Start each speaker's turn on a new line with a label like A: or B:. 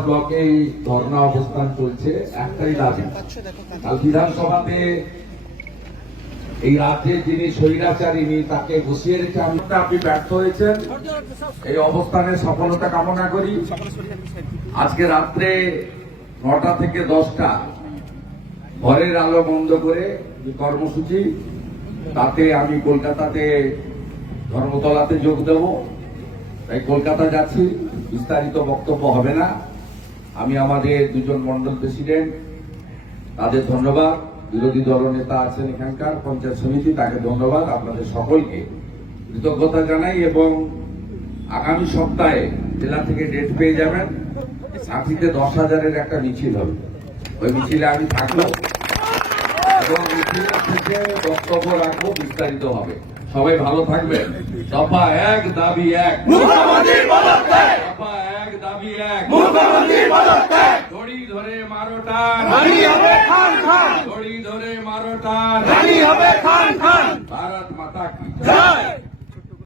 A: ব্লকে এই অবস্থান যিনি তাকে আপনি ব্যর্থ হয়েছেন। এই অবস্থানের সফলতা কামনা করি। আজকে রাত্রে নটা থেকে দশটা ঘরের আলো বন্ধ করে যে কর্মসূচি, তাতে আমি কলকাতাতে ধর্মতলাতে যোগ দেব। তাই কলকাতা যাচ্ছি, বিস্তারিত বক্তব্য হবে না। আমি আমাদের দুজন মন্ডল প্রেসিডেন্ট, তাদের ধন্যবাদ। বিরোধী দল নেতা আছেন এখানকার পঞ্চায়েত সমিতি, তাকে ধন্যবাদ। আপনাদের সকলকে কৃতজ্ঞতা জানাই এবং আগামী সপ্তাহে জেলা থেকে ডেট পেয়ে যাবেন। সাথীতে দশ হাজারের একটা মিছিল হবে। ওই মিছিলে আমি থাকব এবং মিছিলের থেকে বক্তব্য রাখব বিস্তারিত হবে। সবাই ভালো থাকবেন। দফা এক দাবি এক। দফা এক দাবি এক। দড়ি ধরে মারো টান। দড়ি ধরে মারো টান। ভারত মাতা কি